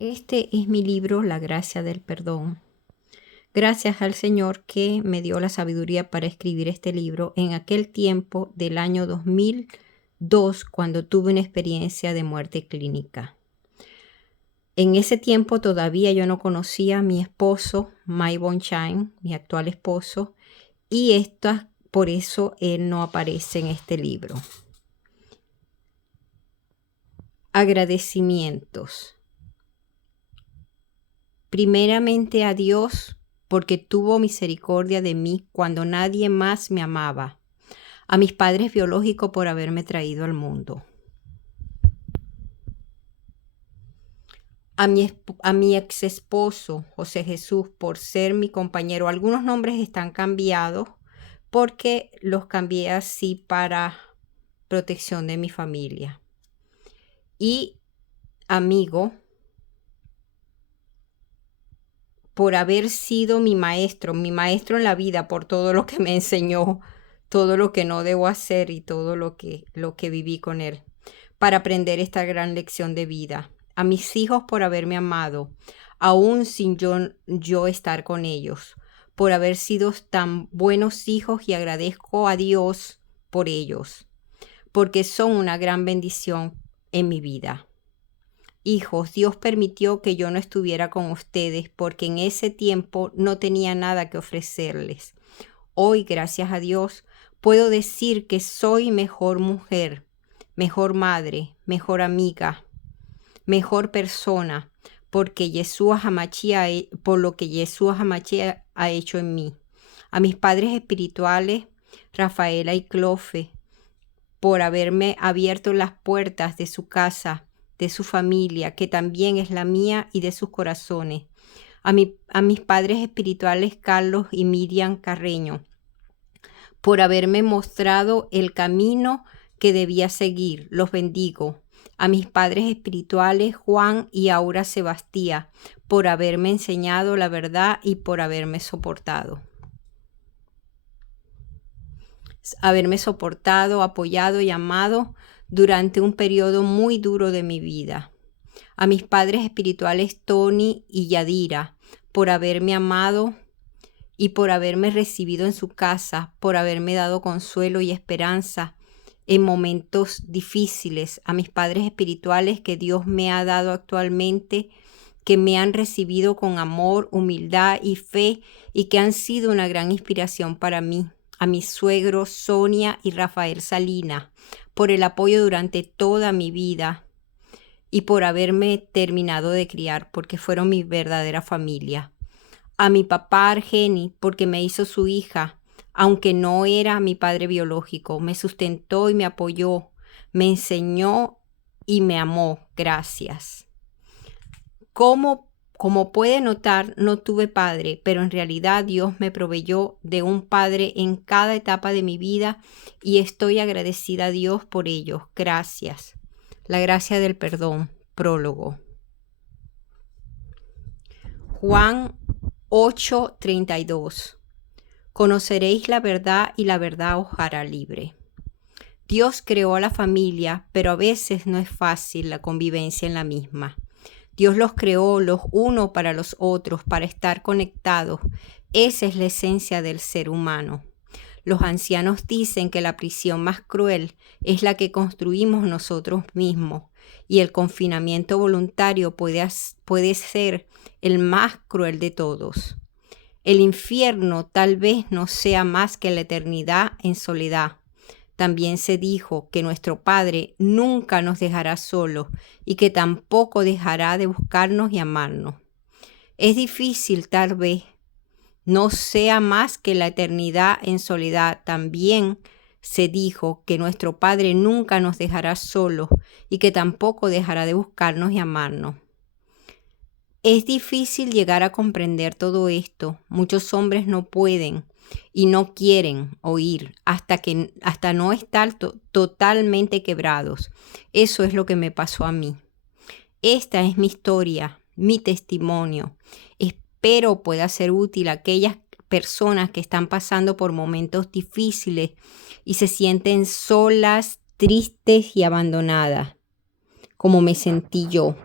Este es mi libro, La gracia del perdón. Gracias al Señor que me dio la sabiduría para escribir este libro en aquel tiempo del año 2002, cuando tuve una experiencia de muerte clínica. En ese tiempo todavía yo no conocía a mi esposo, Mike Bonshine, mi actual esposo, y por eso él no aparece en este libro. Agradecimientos. Primeramente a Dios, porque tuvo misericordia de mí cuando nadie más me amaba. A mis padres biológicos por haberme traído al mundo. A mi ex esposo, José Jesús, por ser mi compañero. Algunos nombres están cambiados porque los cambié así para protección de mi familia. Y amigo, por haber sido mi maestro en la vida, por todo lo que me enseñó, todo lo que no debo hacer y todo lo que viví con él, para aprender esta gran lección de vida. A mis hijos por haberme amado, aún sin yo estar con ellos, por haber sido tan buenos hijos, y agradezco a Dios por ellos, porque son una gran bendición en mi vida. Hijos, Dios permitió que yo no estuviera con ustedes porque en ese tiempo no tenía nada que ofrecerles. Hoy, gracias a Dios, puedo decir que soy mejor mujer, mejor madre, mejor amiga, mejor persona, porque por lo que Yeshua Hamashia ha hecho en mí. A mis padres espirituales, Rafaela y Clofe, por haberme abierto las puertas de su casa, de su familia, que también es la mía, y de sus corazones. A mis padres espirituales, Carlos y Miriam Carreño, por haberme mostrado el camino que debía seguir. Los bendigo. A mis padres espirituales, Juan y Aura Sebastián, por haberme enseñado la verdad y por haberme soportado, apoyado y amado durante un periodo muy duro de mi vida. A mis padres espirituales Tony y Yadira, por haberme amado y por haberme recibido en su casa, por haberme dado consuelo y esperanza en momentos difíciles. A mis padres espirituales que Dios me ha dado actualmente, que me han recibido con amor, humildad y fe, y que han sido una gran inspiración para mí. A mis suegros Sonia y Rafael Salina, por el apoyo durante toda mi vida y por haberme terminado de criar, porque fueron mi verdadera familia. A mi papá Argeni, porque me hizo su hija, aunque no era mi padre biológico. Me sustentó y me apoyó, me enseñó y me amó. Gracias. Como puede notar, no tuve padre, pero en realidad Dios me proveyó de un padre en cada etapa de mi vida y estoy agradecida a Dios por ello. Gracias. La gracia del perdón. Prólogo. Juan 8:32. Conoceréis la verdad y la verdad os hará libre. Dios creó a la familia, pero a veces no es fácil la convivencia en la misma. Dios los creó los unos para los otros, para estar conectados. Esa es la esencia del ser humano. Los ancianos dicen que la prisión más cruel es la que construimos nosotros mismos, y el confinamiento voluntario puede ser el más cruel de todos. El infierno tal vez no sea más que la eternidad en soledad. También se dijo que nuestro Padre nunca nos dejará solos y que tampoco dejará de buscarnos y amarnos. Es difícil, tal vez no sea más que la eternidad en soledad. También se dijo que nuestro Padre nunca nos dejará solos y que tampoco dejará de buscarnos y amarnos. Es difícil llegar a comprender todo esto. Muchos hombres no pueden y no quieren oír hasta no estar totalmente quebrados. Eso es lo que me pasó a mí. Esta es mi historia, mi testimonio. Espero pueda ser útil a aquellas personas que están pasando por momentos difíciles y se sienten solas, tristes y abandonadas, como me sentí yo.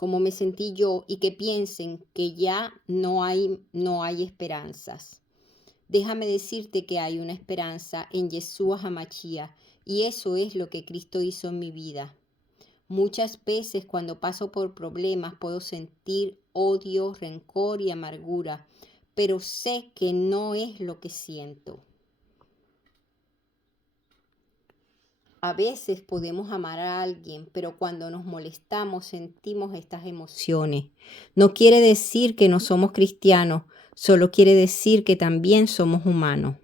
como me sentí yo, y que piensen que ya no hay esperanzas. Déjame decirte que hay una esperanza en Yeshua HaMashiach, y eso es lo que Cristo hizo en mi vida. Muchas veces cuando paso por problemas puedo sentir odio, rencor y amargura, pero sé que no es lo que siento. A veces podemos amar a alguien, pero cuando nos molestamos sentimos estas emociones. No quiere decir que no somos cristianos, solo quiere decir que también somos humanos.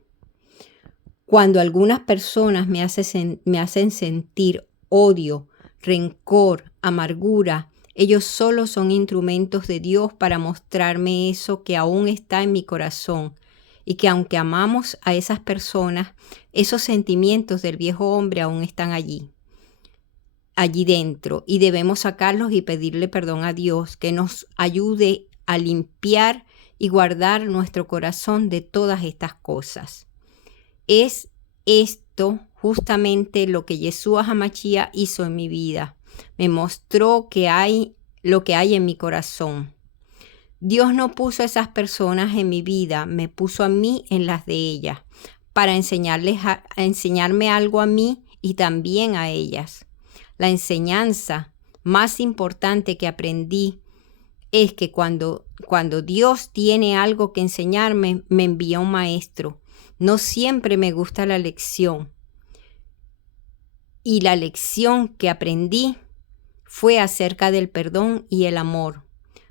Cuando algunas personas me hacen sentir odio, rencor, amargura, ellos solo son instrumentos de Dios para mostrarme eso que aún está en mi corazón, y que aunque amamos a esas personas, esos sentimientos del viejo hombre aún están allí dentro, y debemos sacarlos y pedirle perdón a Dios que nos ayude a limpiar y guardar nuestro corazón de todas estas cosas. Es esto justamente lo que Yeshua HaMashiach hizo en mi vida. Me mostró lo que hay en mi corazón. Dios no puso a esas personas en mi vida, me puso a mí en las de ellas, para enseñarme algo a mí y también a ellas. La enseñanza más importante que aprendí es que cuando Dios tiene algo que enseñarme, me envía un maestro. No siempre me gusta la lección. Y la lección que aprendí fue acerca del perdón y el amor.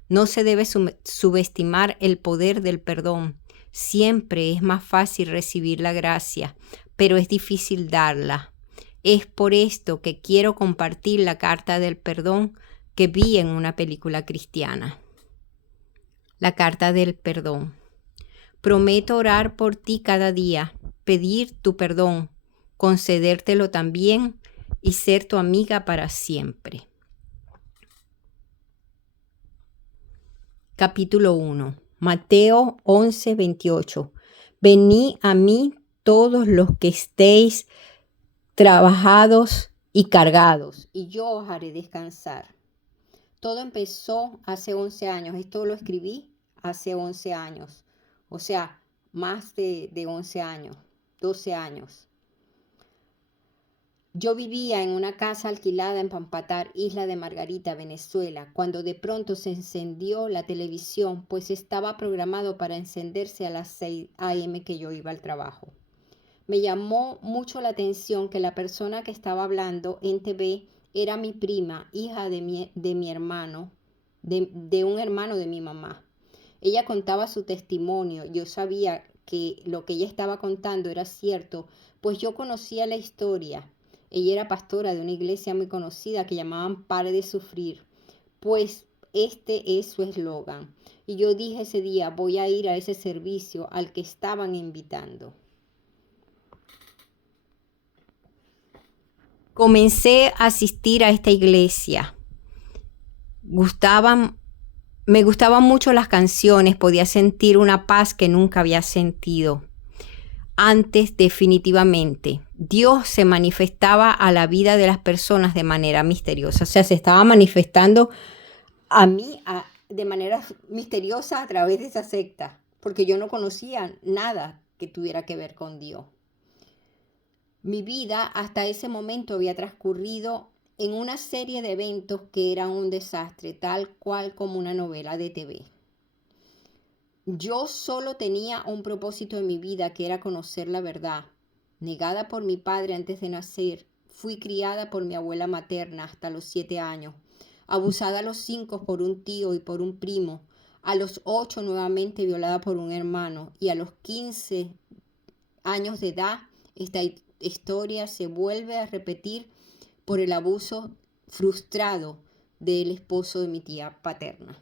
No se debe subestimar el poder del perdón. Siempre es más fácil recibir la gracia, pero es difícil darla. Es por esto que quiero compartir la carta del perdón que vi en una película cristiana. La carta del perdón. Prometo orar por ti cada día, pedir tu perdón, concedértelo también y ser tu amiga para siempre. Capítulo 1. Mateo 11:28. Venid a mí todos los que estéis trabajados y cargados, y yo os haré descansar. Todo empezó hace 11 años. Esto lo escribí hace 11 años. O sea, más de 11 años, 12 años. Yo vivía en una casa alquilada en Pampatar, Isla de Margarita, Venezuela, cuando de pronto se encendió la televisión, pues estaba programado para encenderse a las 6 a.m. que yo iba al trabajo. Me llamó mucho la atención que la persona que estaba hablando en TV era mi prima, hija de mi hermano, de un hermano de mi mamá. Ella contaba su testimonio. Yo sabía que lo que ella estaba contando era cierto, pues yo conocía la historia. Ella era pastora de una iglesia muy conocida que llamaban Pare de Sufrir, pues este es su eslogan. Y yo dije ese día, voy a ir a ese servicio al que estaban invitando. Comencé a asistir a esta iglesia. Me gustaban mucho las canciones, podía sentir una paz que nunca había sentido antes. Definitivamente, Dios se manifestaba a la vida de las personas de manera misteriosa. O sea, se estaba manifestando a mí de manera misteriosa a través de esa secta, porque yo no conocía nada que tuviera que ver con Dios. Mi vida hasta ese momento había transcurrido en una serie de eventos que eran un desastre, tal cual como una novela de TV. Yo solo tenía un propósito en mi vida, que era conocer la verdad. Negada por mi padre antes de nacer, fui criada por mi abuela materna hasta los 7 años, abusada a los 5 por un tío y por un primo, a los 8 nuevamente violada por un hermano, y a los 15 años de edad esta historia se vuelve a repetir por el abuso frustrado del esposo de mi tía paterna.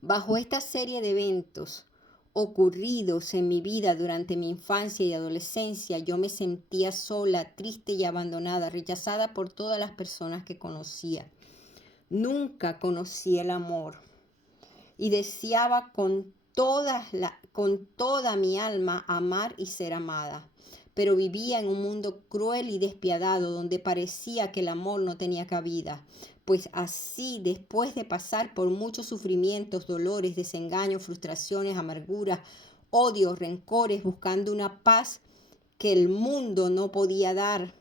Bajo esta serie de eventos ocurridos en mi vida durante mi infancia y adolescencia, yo me sentía sola, triste y abandonada, rechazada por todas las personas que conocía. Nunca conocí el amor y deseaba con toda mi alma amar y ser amada. Pero vivía en un mundo cruel y despiadado donde parecía que el amor no tenía cabida. Pues así, después de pasar por muchos sufrimientos, dolores, desengaños, frustraciones, amarguras, odios, rencores, buscando una paz que el mundo no podía dar,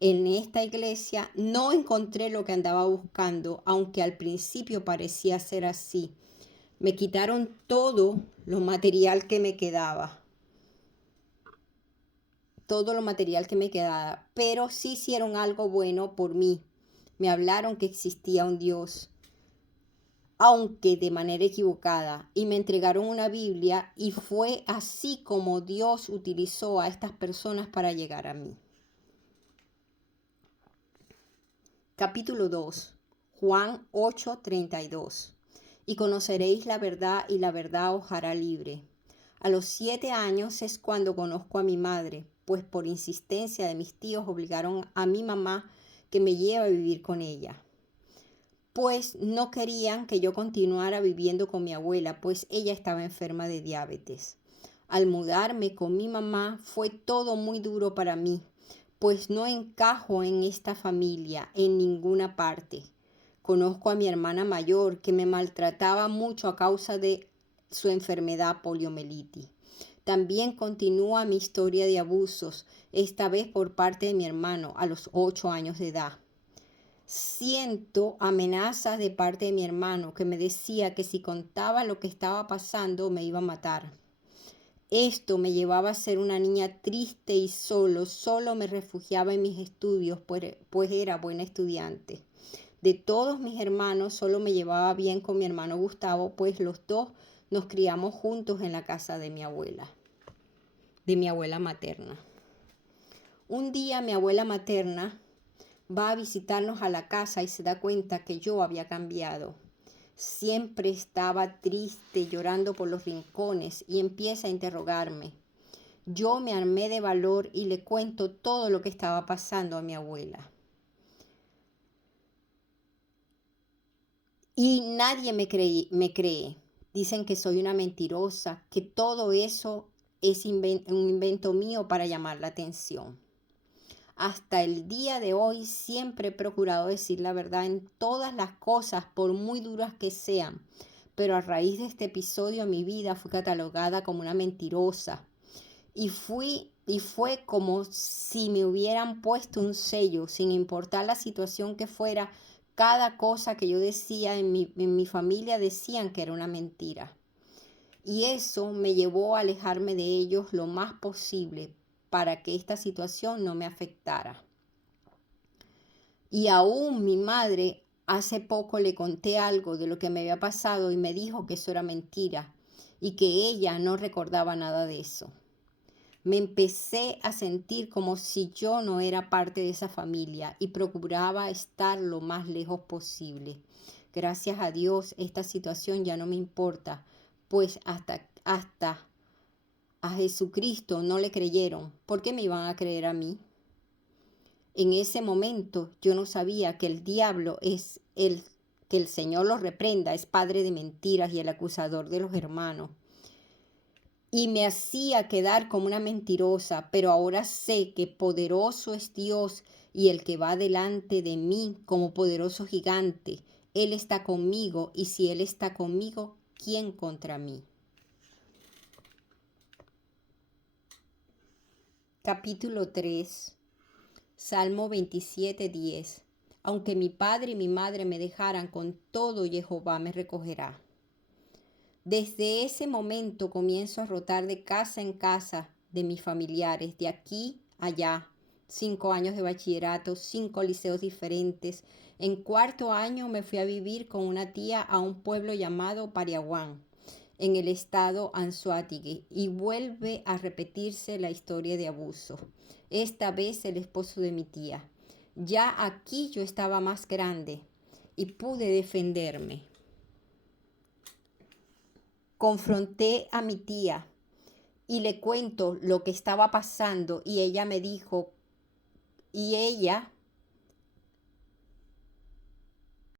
en esta iglesia no encontré lo que andaba buscando, aunque al principio parecía ser así. Me quitaron todo lo material que me quedaba. Pero sí hicieron algo bueno por mí. Me hablaron que existía un Dios, aunque de manera equivocada, y me entregaron una Biblia, y fue así como Dios utilizó a estas personas para llegar a mí. Capítulo 2. Juan 8:32. Y conoceréis la verdad, y la verdad os hará libre. A los 7 años es cuando conozco a mi madre, pues por insistencia de mis tíos obligaron a mi mamá que me lleve a vivir con ella. Pues no querían que yo continuara viviendo con mi abuela, pues ella estaba enferma de diabetes. Al mudarme con mi mamá fue todo muy duro para mí, pues no encajo en esta familia en ninguna parte. Conozco a mi hermana mayor que me maltrataba mucho a causa de su enfermedad poliomielitis. También continúa mi historia de abusos, esta vez por parte de mi hermano a los 8 años de edad. Siento amenazas de parte de mi hermano que me decía que si contaba lo que estaba pasando me iba a matar. Esto me llevaba a ser una niña triste y solo me refugiaba en mis estudios, pues era buena estudiante. De todos mis hermanos, solo me llevaba bien con mi hermano Gustavo, pues los dos nos criamos juntos en la casa de mi abuela materna. Un día mi abuela materna va a visitarnos a la casa y se da cuenta que yo había cambiado. Siempre estaba triste, llorando por los rincones, y empieza a interrogarme. Yo me armé de valor y le cuento todo lo que estaba pasando a mi abuela. Y nadie me cree. Dicen que soy una mentirosa, que todo eso es un invento mío para llamar la atención. Hasta el día de hoy siempre he procurado decir la verdad en todas las cosas, por muy duras que sean. Pero a raíz de este episodio mi vida fue catalogada como una mentirosa. Y fue como si me hubieran puesto un sello, sin importar la situación que fuera. Cada cosa que yo decía en mi familia decían que era una mentira. Y eso me llevó a alejarme de ellos lo más posible para que esta situación no me afectara. Y aún mi madre, hace poco le conté algo de lo que me había pasado y me dijo que eso era mentira y que ella no recordaba nada de eso. Me empecé a sentir como si yo no era parte de esa familia y procuraba estar lo más lejos posible. Gracias a Dios, esta situación ya no me importa, pues hasta a Jesucristo no le creyeron. ¿Por qué me iban a creer a mí? En ese momento yo no sabía que el diablo que el Señor lo reprenda, es padre de mentiras y el acusador de los hermanos. Y me hacía quedar como una mentirosa, pero ahora sé que poderoso es Dios y el que va delante de mí como poderoso gigante. Él está conmigo, y si Él está conmigo, ¿quién contra mí? Capítulo 3. Salmo 27:10. Aunque mi padre y mi madre me dejaran, con todo Jehová me recogerá. Desde ese momento comienzo a rotar de casa en casa de mis familiares, de aquí a allá. 5 años de bachillerato, 5 liceos diferentes. En 4º año me fui a vivir con una tía a un pueblo llamado Pariaguán, en el estado Anzoátegui, y vuelve a repetirse la historia de abuso. Esta vez el esposo de mi tía. Ya aquí yo estaba más grande y pude defenderme. Confronté a mi tía y le cuento lo que estaba pasando, y ella